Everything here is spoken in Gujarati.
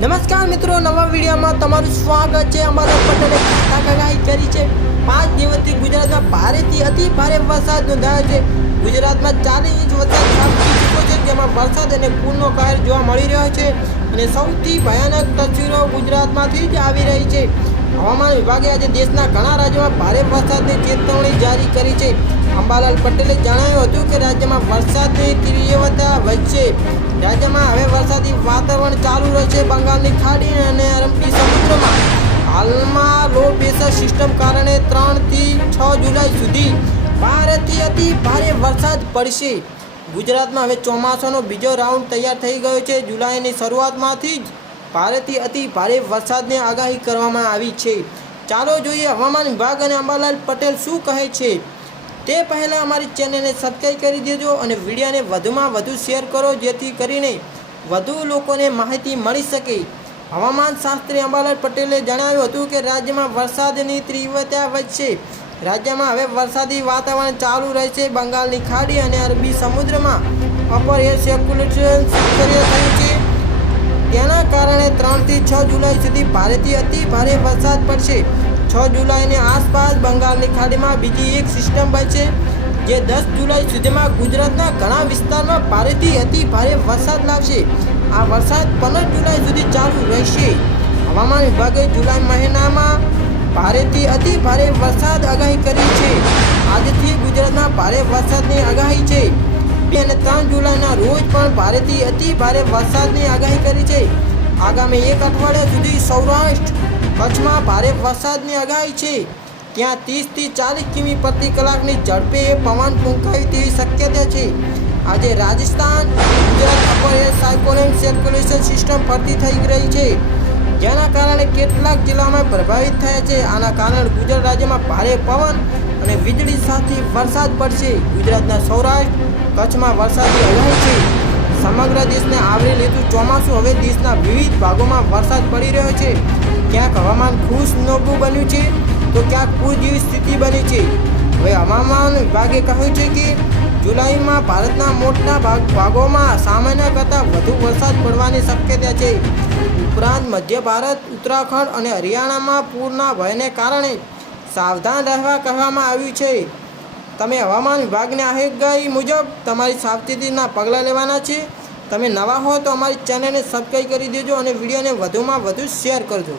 નમસ્કાર મિત્રો, નવા વિડીયોમાં તમારું સ્વાગત છે. અમારા પટેલે આગાહી કરી છે. પાંચ દિવસથી ગુજરાતમાં ભારેથી અતિ ભારે વરસાદ નોંધાયો છે. ગુજરાતમાં ચાલીસ ઇંચ વરસાદ ખાબકી છે. જેમાં વરસાદ અને પૂરનો કહેર જોવા મળી રહ્યો છે. અને સૌથી ભયાનક તસવીરો ગુજરાતમાંથી જ આવી રહી છે. હવામાન વિભાગે આજે દેશના ઘણા રાજ્યોમાં ભારે વરસાદની ચેતવણી જારી કરી છે. અંબાલાલ પટેલે જણાવ્યું હતું કે રાજ્યમાં વરસાદની વધશે રાજ્યમાં હવે વરસાદી વાતાવરણ ચાલુ રહેશે બંગાળની ખાડી અને અરબી સમુદ્રમાં. હાલમાં લો પ્રેશર સિસ્ટમ કારણે ત્રણથી છ જુલાઈ સુધી ભારેથી અતિ ભારે વરસાદ પડશે. ગુજરાતમાં હવે ચોમાસાનો બીજો રાઉન્ડ તૈયાર થઈ ગયો છે. જુલાઈની શરૂઆતમાંથી જ ભારેથી અતિ ભારે વરસાદની આગાહી કરવામાં આવી છે. ચાલો જોઈએ હવામાન વિભાગ અને અંબાલાલ પટેલ શું કહે છે. તે પહેલાં અમારી ચેનલને સબસ્ક્રાઈબ કરી દેજો અને વિડીયોને વધુમાં વધુ શેર કરો, જેથી કરીને વધુ લોકોને માહિતી મળી શકે. હવામાન શાસ્ત્રી અંબાલાલ પટેલે જણાવ્યું હતું કે રાજ્યમાં વરસાદની તીવ્રતા વધશે. રાજ્યમાં હવે વરસાદી વાતાવરણ ચાલુ રહેશે. બંગાળની ખાડી અને અરબી સમુદ્રમાં અપર એર સર્ક્યુલેશન સક્રિય થયું છે. તેના કારણે ત્રણથી છ જુલાઈ સુધી ભારેથી અતિ ભારે વરસાદ પડશે. છ જુલાઈની આસપાસ બંગાળની ખાડીમાં બીજી એક સિસ્ટમ બનશે જે દસ જુલાઈ સુધીમાં ગુજરાતના ઘણા વિસ્તારમાં ભારેથી અતિ ભારે વરસાદ લાવશે. આ વરસાદ પંદર જુલાઈ સુધી ચાલુ રહેશે. હવામાન વિભાગે જુલાઈ મહિનામાં ભારેથી અતિ ભારે વરસાદ આગાહી કરી છે. આજથી ગુજરાતમાં ભારે વરસાદની આગાહી છે. બે અને ત્રણ જુલાઈના રોજ પણ ભારેથી અતિ ભારે વરસાદની આગાહી કરી છે. આગામી એક અઠવાડિયા સુધી સૌરાષ્ટ્ર કચ્છમાં ભારે વરસાદની આગાહી છે. ત્યાં ત્રીસથી ચાલીસ કિમી પ્રતિ કલાકની ઝડપે પવન ફૂંકાય તેવી શક્યતા છે. આજે Rajasthan, Gujarat upper air cyclonic circulation system ફરતી થઈ રહી છે. જેના કારણે કેટલાક જિલ્લામાં પ્રભાવિત થયા છે. આના કારણે ગુજરાત રાજ્યમાં ભારે પવન અને વીજળી સાથે વરસાદ પડશે. ગુજરાતના સૌરાષ્ટ્ર, કચ્છમાં વરસાદની આગાહી છે. સમગ્ર દેશને આવરી લીધું ચોમાસું હવે દેશના વિવિધ ભાગોમાં વરસાદ પડી રહ્યો છે. ક્યાંક હવામાન ખુશનોબુ બન્યું છે, તો ક્યાંક પૂર સ્થિતિ બની છે. હવે હવામાન વિભાગે કહ્યું છે કે, જુલાઈમાં ભારતના મોટા ભાગ, ભાગોમાં સામાન્ય કરતાં વધુ વરસાદ પડવાની શક્યતા છે. ઉપરાંત મધ્ય ભારત, ઉત્તરાખંડ અને હરિયાણામાં પૂરના ભયને કારણે સાવધાન રહેવા કહેવામાં આવ્યું છે. તમે હવામાન વિભાગની આગાહી મુજબ તમારી સાવચેતીના પગલાં લેવાના છે. તમે નવા હો તો અમારી ચેનલને સબસ્ક્રાઈબ કરી દેજો અને વિડીયોને વધુમાં વધુ શેર કરજો.